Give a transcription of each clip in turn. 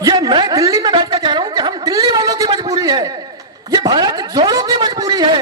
ये मैं दिल्ली में बैठ कर कह रहा हूं कि हम दिल्ली वालों की मजबूरी है, ये भारत जोड़ों की मजबूरी है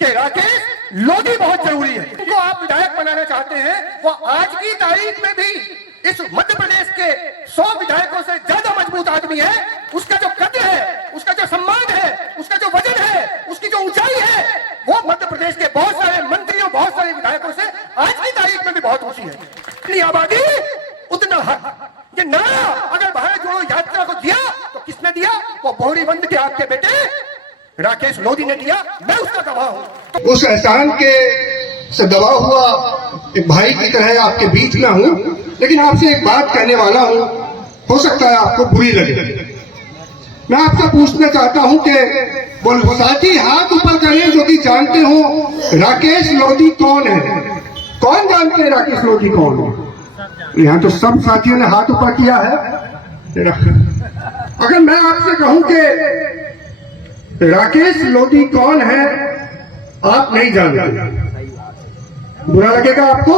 कि राकेश लोधी बहुत जरूरी है। इनको आप विधायक बनाना चाहते हैं, वो आज की तारीख में भी इस मध्य प्रदेश के 100 विधायकों से ज्यादा मजबूत आदमी है। उसका जो कद है, उसका जो सम्मान है, उसका जो वजन है, उसकी जो ऊंचाई है, वो मध्य प्रदेश के बहुत सारे मंत्रियों, बहुत सारे विधायकों से आज की तारीख में भी बहुत ऊंची है। इतनी आबादी उतना हक। ये नारा अगर भारत जोड़ो यात्रा को दिया तो किसने दिया? वो बोरीबंद के आपके बेटे राकेश लोधी ने दिया। मैं उसका गवाह हूं। उस एहसान के से दबा हुआ एक भाई की तरह आपके बीच में हूं, लेकिन आपसे एक बात कहने वाला हूं, हो सकता है आपको बुरी लगे। मैं आपसे पूछना चाहता हूं कि बोलो साथी हाथ ऊपर करें जो कि जानते हो राकेश लोधी कौन है। कौन जानते हैं राकेश लोधी कौन है? यहाँ तो सब साथियों ने हाथ ऊपर किया है। अगर मैं आपसे कहूं कि राकेश लोधी कौन है, आप नहीं जानते, बुरा लगेगा आपको,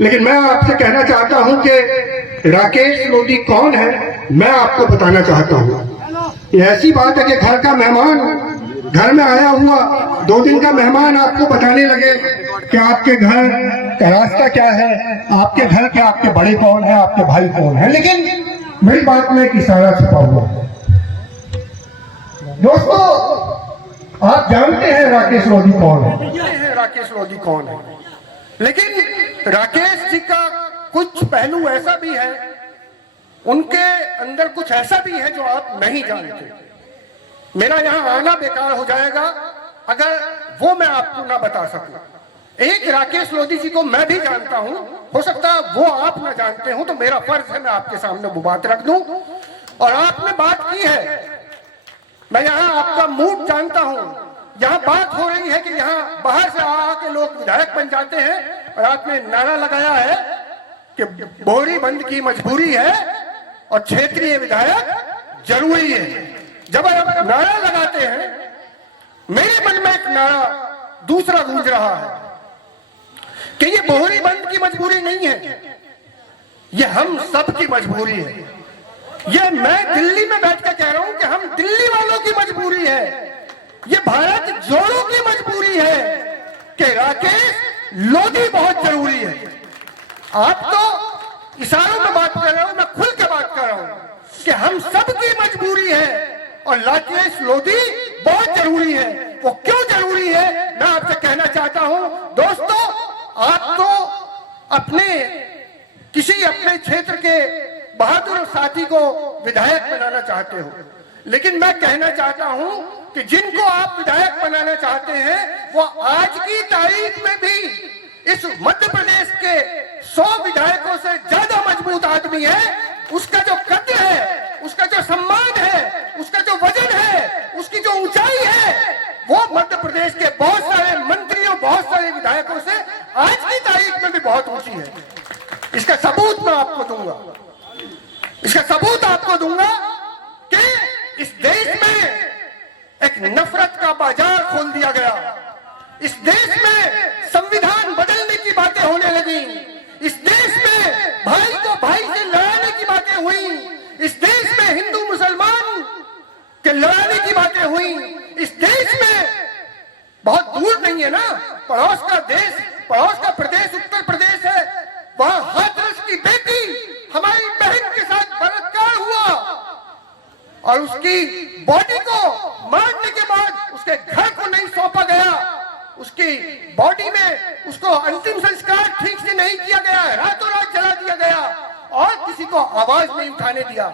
लेकिन मैं आपसे कहना चाहता हूं कि राकेश लोधी कौन है, मैं आपको बताना चाहता हूं। ये ऐसी बात है कि घर का मेहमान, घर में आया हुआ 2 दिन का मेहमान आपको बताने लगे कि आपके घर का रास्ता क्या है, आपके घर के आपके बड़े कौन है, आपके भाई कौन है, लेकिन मेरी बात में एक इशारा छुपा हुआ है। दोस्तों, आप जानते हैं राकेश लोधी कौन है? राकेश लोधी कौन है, लेकिन राकेश जी का कुछ पहलू ऐसा भी है, उनके अंदर कुछ ऐसा भी है जो आप नहीं जानते। मेरा यहां आना बेकार हो जाएगा अगर वो मैं आपको ना बता सकूं। एक राकेश लोधी जी को मैं भी जानता हूं, हो सकता है वो आप ना जानते हो, तो मेरा फर्ज है मैं आपके सामने वो बात रख दूं। और आपने बात की है, मैं यहाँ आपका मूड जानता हूं। यहाँ बात हो रही है कि यहाँ बाहर से आके लोग विधायक बन जाते हैं, और आपने नारा लगाया है कि बोरीबंद की मजबूरी है और क्षेत्रीय विधायक जरूरी है। जब आप नारा लगाते हैं, मेरे मन में एक नारा दूसरा गूंज रहा है कि ये बोरीबंद की मजबूरी नहीं है, ये हम सब की मजबूरी है। ये मैं दिल्ली में बैठ कर कह रहा हूं कि हम दिल्ली वालों की मजबूरी है, ये भारत जोड़ों की मजबूरी है कि राकेश लोधी बहुत जरूरी है। आप तो इशारों में बात कर रहे हो, मैं खुल के बात कर रहा हूं कि हम सब की मजबूरी है और राकेश लोधी बहुत जरूरी है। वो क्यों जरूरी है, मैं आपसे कहना चाहता हूं। दोस्तों, आप तो अपने क्षेत्र के बहादुर साथी को विधायक बनाना चाहते हो, लेकिन मैं कहना चाहता हूं कि जिनको आप विधायक बनाना चाहते हैं, वो आज की तारीख में भी इस मध्य प्रदेश के 100 विधायकों से ज्यादा मजबूत आदमी है। उसका जो कद है, उसका जो सम्मान है, उसका जो वजन है, उसकी जो ऊंचाई है, वो मध्य प्रदेश के बहुत सारे मंत्रियों, बहुत सारे विधायकों से आज की तारीख में भी बहुत ऊंची है। इसका सबूत मैं आपको दूंगा, इसका सबूत आपको दूंगा कि इस देश में एक नफरत का बाजार खोल दिया गया। इस देश में संविधान बदलने की बातें होने लगी। इस देश में भाई को भाई से लड़ाने की बातें हुई। इस देश में हिंदू मुसलमान के लड़ाने की बातें हुई। इस देश में बहुत दूर नहीं है ना, पड़ोस का देश, पड़ोस का प्रदेश उत्तर प्रदेश है, वहां हाथरस की बेटी हमारी बहन के साथ बलात्कार हुआ और उसकी बॉडी को मारने के बाद उसके घर को नहीं सौंपा गया, उसकी बॉडी में उसको अंतिम संस्कार ठीक से नहीं किया गया, रातों रात जला दिया गया और किसी को आवाज नहीं उठाने दिया।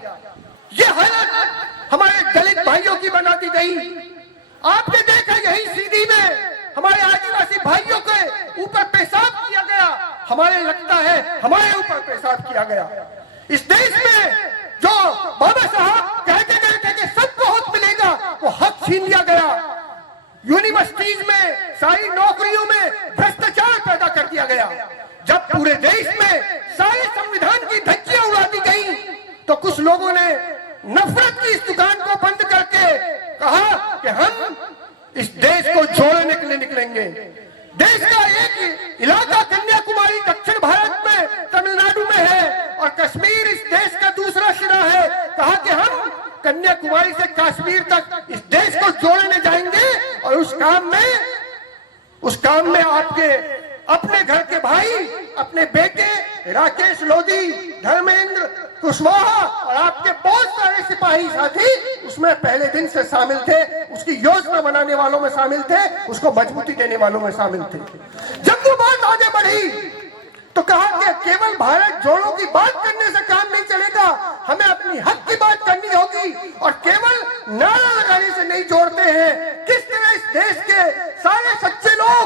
ये हालत हमारे दलित भाइयों की बना दी गई। आपने देखा यही सीधी में हमारे आदिवासी भाइयों के ऊपर पेशाब किया गया, हमारे लगता है हमारे ऊपर पेशाब किया गया। इस देश में जो बाबा साहब कहते थे कि सबको हक मिलेगा, वो हक छीन लिया गया। यूनिवर्सिटीज में, सारी नौकरियों में भ्रष्टाचार पैदा कर दिया गया। जब पूरे देश में सारे संविधान की धज्जियां उड़ा दी गई, तो कुछ लोगों ने नफरत की इस दुकान को बंद करके कहा कि हम इस देश को जोड़ने के लिए निकलेंगे। देश का एक इलाका कन्याकुमारी दक्षिण भारत में तमिलनाडु में है और कश्मीर इस देश कश्मीर तक इस देश को जोड़ने जाएंगे और उस काम में आपके अपने घर के भाई, अपने बेटे राकेश लोधी, धर्मेंद्र कुशवाहा और आपके बहुत सारे सिपाही साथी उसमें पहले दिन से शामिल थे, उसकी योजना बनाने वालों में शामिल थे, उसको मजबूती देने वालों में शामिल थे। जब वो बात आगे बढ़ी तो कहा कि केवल भारत जोड़ो की बात करने से काम नहीं चलेगा, हमें अपनी हक की बात करनी होगी और केवल नारा लगाने से नहीं जोड़ते हैं। किस तरह इस देश के सारे सच्चे लोग,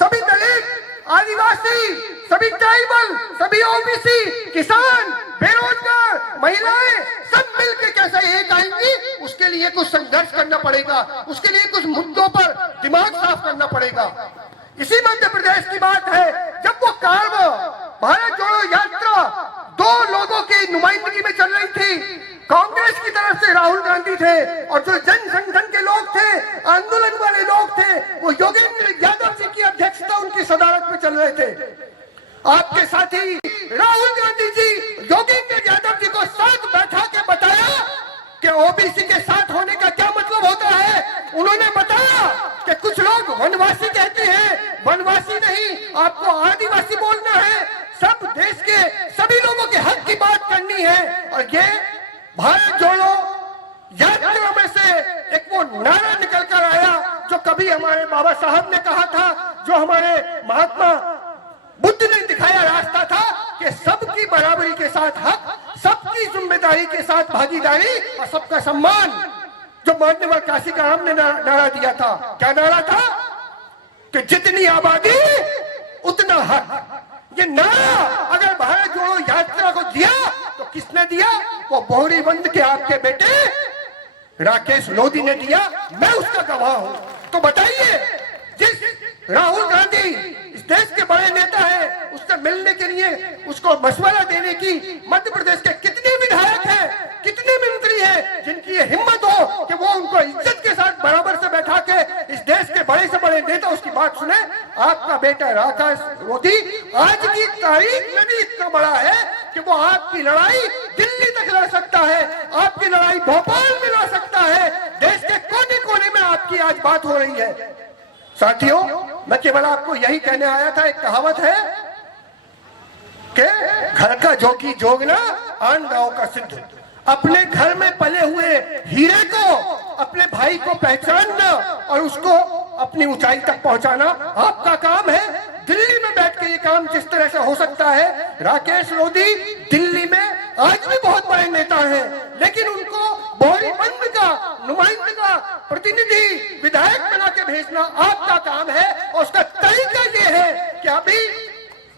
सभी दलित, आदिवासी, सभी ट्राइबल, सभी ओबीसी, किसान, बेरोजगार, महिलाएं सब मिलकर कैसे एक आएंगी, उसके लिए कुछ संघर्ष करना पड़ेगा, उसके लिए कुछ मुद्दों पर दिमाग साफ करना पड़ेगा। इसी मध्य प्रदेश की बात है जब वो कार्व भारत जोड़ो यात्रा दो लोगों की नुमाइंदगी में चल रही थी। कांग्रेस की तरफ से राहुल गांधी थे और जो जन संगठन के लोग थे, आंदोलन वाले लोग थे, वो योगेंद्र यादव जी की अध्यक्षता, उनकी सदारत में चल रहे थे। आपके साथी राहुल गांधी जी योगेंद्र यादव जी को साथ बैठा के बताया कि ओबीसी के साथ होने का क्या मतलब होता है। उन्होंने बताया कि कुछ लोग वनवासी कहते हैं, वनवासी नहीं, आपको आदिवासी बोलना है, सब देश के सभी लोगों के हक की बात करनी है। और ये भारत जोड़ो यात्रा में से एक वो नारा निकल कर आया जो कभी हमारे बाबा साहब ने कहा था, जो हमारे महात्मा बुद्ध ने दिखाया रास्ता था कि सबकी बराबरी के साथ हक, सबकी जिम्मेदारी के साथ भागीदारी और सबका सम्मान। जो मान्यवर काशी का हमने नारा दिया था, क्या नारा था कि जितनी आबादी उतना हक। ये नारा अगर भारत जोड़ो यात्रा को दिया तो किसने दिया? वो बोरीबंद के आपके बेटे राकेश लोधी ने दिया, मैं उसका गवाह हूं। तो बताइए, जिस राहुल गांधी इस देश के बड़े नेता है, उससे मिलने के लिए उसको मशवरा देने की मध्य प्रदेश के कितने विधायक हैं, कितने मंत्री हैं जिनकी ये हिम्मत हो कि वो उनको इज्जत के साथ बराबर से बैठा के इस देश के बड़े से बड़े नेता उसकी बात सुने। आपका बेटा राकेश लोधी आज की तारीख में भी इतना बड़ा है कि वो आपकी लड़ाई दिल्ली तक लड़ सकता है, आपकी लड़ाई भोपाल में लड़ सकता है, देश के कोने कोने में आपकी आज बात हो रही है। साथियों, मैं केवल आपको यही कहने आया था, एक कहावत है कि घर का जोगी जोगना आन गांव का सिद्ध। अपने घर में पले हुए हीरे को, अपने भाई को पहचानना और उसको अपनी ऊंचाई तक पहुंचाना आपका काम है। दिल्ली में बैठ के ये काम जिस तरह से हो सकता है, राकेश लोधी दिल्ली में आज भी बहुत बड़े नेता हैं, लेकिन उनको बोरीबंद का नुमाइंदा, प्रतिनिधि, विधायक बना के भेजना आपका काम है। और उसका तरीका ये है कि अभी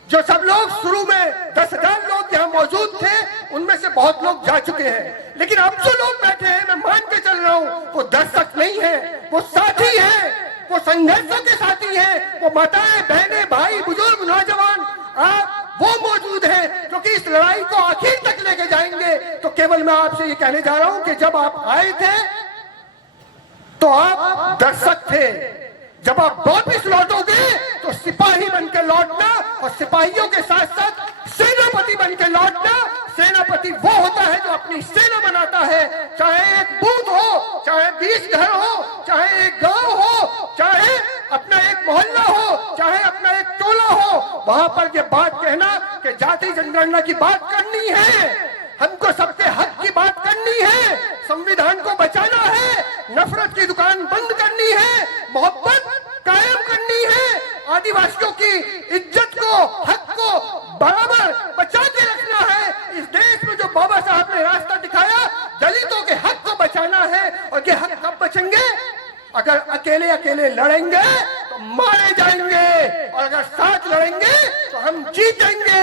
जो सब लोग शुरू में 10,000 लोग यहाँ मौजूद थे, उनमें से बहुत लोग जा चुके हैं, लेकिन अब जो लोग बैठे हैं, मैं मान के चल रहा हूँ, वो दर्शक नहीं है, वो साथी है, वो संघर्षों के साथी हैं, वो माताएं, बहनें, भाई, बुजुर्ग, नौजवान, आप वो मौजूद हैं जो कि इस लड़ाई को आखिर तक लेके जाएंगे। तो केवल मैं आपसे ये कहने जा रहा हूं कि जब आप आए थे तो आप दर्शक थे, जब आप वापिस लौटोगे तो सिपाही बनकर लौटना और सिपाहियों के साथ साथ सेनापति बनकर लौटना। सेनापति वो होता है जो अपनी सेना बनाता है, चाहे एक बूथ हो, चाहे 20 घर हो, चाहे एक गांव हो, चाहे अपना एक मोहल्ला हो, चाहे अपना एक टोला हो। वहां पर ये बात कहना कि जाति जनगणना की बात करनी है, हमको सबके हक की बात करनी है, संविधान को बचाना है, नफरत की दुकान बंद करनी है, मोहब्बत कायम करनी है, आदिवासियों की इज्जत को, हक को बराबर बचा के रखना है। इस देश में जो बाबा साहब ने रास्ता दिखाया, दलितों के हक को बचाना है। और ये हक कब बचेंगे? अगर अकेले अकेले लड़ेंगे तो मारे जाएंगे, और अगर साथ लड़ेंगे तो हम जीतेंगे।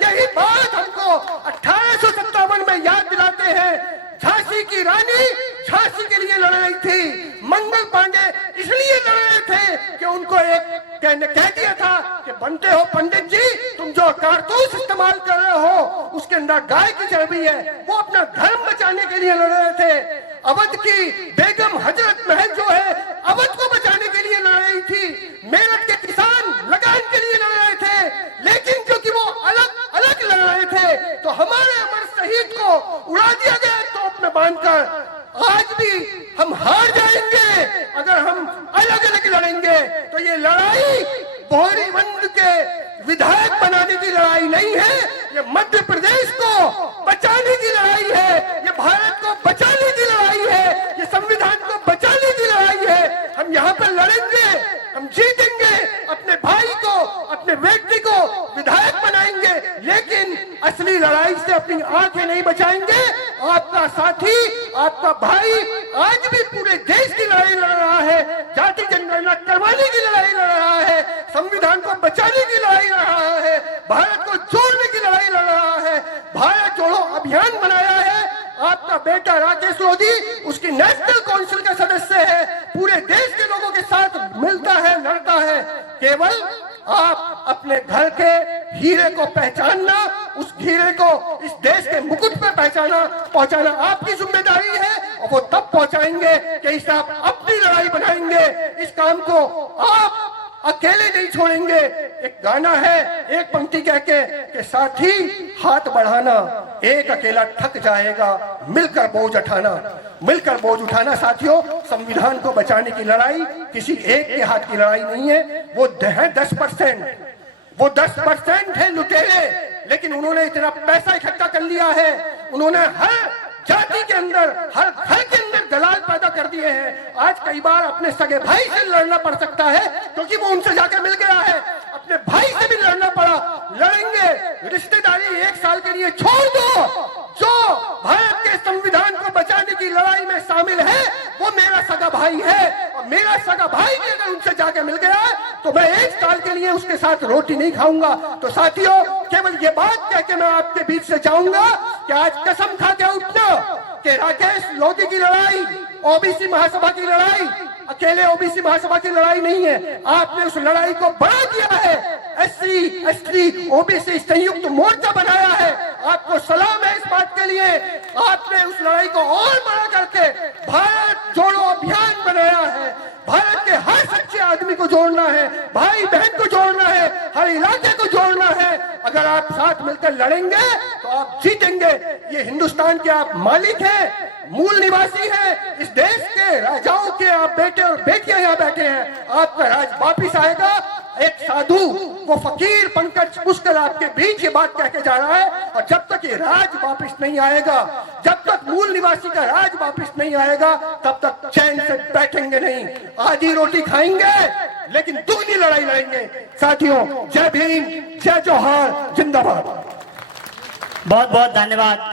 यही बात हमको 1857 में याद दिलाते हैं। झांसी की रानी झांसी के लिए लड़ रही थी, मंगल पांडे इसलिए लड़ रहे थे कि उनको एक कह दिया था कि बनते हो पंडित जी, तुम जो कारतूस इस्तेमाल कर रहे हो उसके अंदर गाय की चर्बी है। वो अपना धर्म बचाने के लिए लड़ रहे थे। अवध की बेगम हजरत महल जो है, अवध को बचाने के लिए लड़ रही थी। मेरठ के किसान लगान के लिए लड़ रहे थे, लेकिन क्योंकि वो अलग अलग लड़ रहे थे तो हमारे अमर शहीद को उड़ा दिया गया तोप में बांधकर। आज भी हम हार जाएंगे अगर हम अलग अलग लड़ेंगे। तो ये लड़ाई बोरीवंद के विधायक बनाने की लड़ाई नहीं है, ये मध्य प्रदेश को बचाने की लड़ाई है, ये भारत को बचाने की लड़ाई है, ये संविधान को बचाने की लड़ाई है। हम यहाँ पर लड़ेंगे, हम जीतेंगे, अपने भाई को, अपने व्यक्ति को विधायक बनाएंगे, लेकिन असली लड़ाई से अपनी आंखें नहीं बचाएंगे। आपका साथी, आपका भाई आज भी पूरे देश की लड़ाई लड़ रहा है, जाति जनगणना करवाने की लड़ाई लड़ रहा है, संविधान को बचाने की लड़ाई लड़ रहा है, भारत को जोड़ने की लड़ाई लड़ रहा है, भारत जोड़ो अभियान बनाया है। आपका बेटा राकेश रोधी उसकी नेशनल काउंसिल का सदस्य है, पूरे देश के लोगों के साथ मिलता है, लड़ता है। केवल आप अपने घर के हीरे को पहचानना, उस हीरे को इस देश के मुकुट पे पहुंचाना आपकी जिम्मेदारी है, और वो तब पहुंचाएंगे कि इसे आप अपनी लड़ाई बनाएंगे। इस काम को आप अकेले नहीं छोड़ेंगे। एक गाना है, एक पंक्ति कह के कि साथी हाथ बढ़ाना, एक अकेला थक जाएगा, मिलकर बोझ उठाना। मिलकर बोझ उठाना साथियों, संविधान को बचाने की लड़ाई किसी एक के हाथ की लड़ाई नहीं है। वो है 10%, वो 10% है लुटेरे, लेकिन उन्होंने इतना पैसा इकट्ठा कर लिया है, उन्होंने हर जाति के अंदर, हर घर के अंदर दलाल पैदा कर दिए हैं। आज कई बार अपने सगे भाई से लड़ना पड़ सकता है क्योंकि वो उनसे जाके मिल गया है, अपने भाई से भी लड़ना पड़ा। लड़ेंगे, रिश्तेदारी 1 साल के लिए छोड़ दो। जो भारत के संविधान को बचाने की लड़ाई में शामिल है वो मेरा सगा भाई है, और मेरा सगा भाई भी अगर उनसे जाके मिल गया तो मैं 1 साल के लिए उसके साथ रोटी नहीं खाऊंगा। तो साथियों, केवल ये बात कह के मैं आपके बीच से जाऊंगा कि आज कसम खा के उठना कि राकेश लोधी की लड़ाई, ओबीसी महासभा की लड़ाई अकेले ओबीसी महासभा की लड़ाई नहीं है। आपने उस लड़ाई को बढ़ा दिया है, एससी एसटी ओबीसी संयुक्त मोर्चा बनाया है। आपको सलाम है इस बात के लिए। आपने उस लड़ाई को और बड़ा करके भारत जोड़ो अभियान बनाया है। भारत के हर सच्चे आदमी को जोड़ना है, भाई बहन को जोड़ना है, हर इलाके को जोड़ना है। अगर आप साथ मिलकर लड़ेंगे तो आप जीतेंगे। ये हिंदुस्तान के आप मालिक हैं, मूल निवासी हैं, इस देश के राजाओं के आप बेटे और बेटियां यहाँ बैठे हैं। आपका राज वापिस आएगा। एक साधु, वो फकीर पंकज पुष्कर आपके बीच ये बात कह के जा रहा है, और जब तक ये राज वापिस नहीं आएगा, जब तक मूल निवासी का राज वापिस नहीं आएगा, तब तक चैन से बैठेंगे नहीं। आधी रोटी खाएंगे लेकिन दुगनी लड़ाई लड़ेंगे। साथियों, जय भीम, जय जोहार, जिंदाबाद। बहुत बहुत धन्यवाद।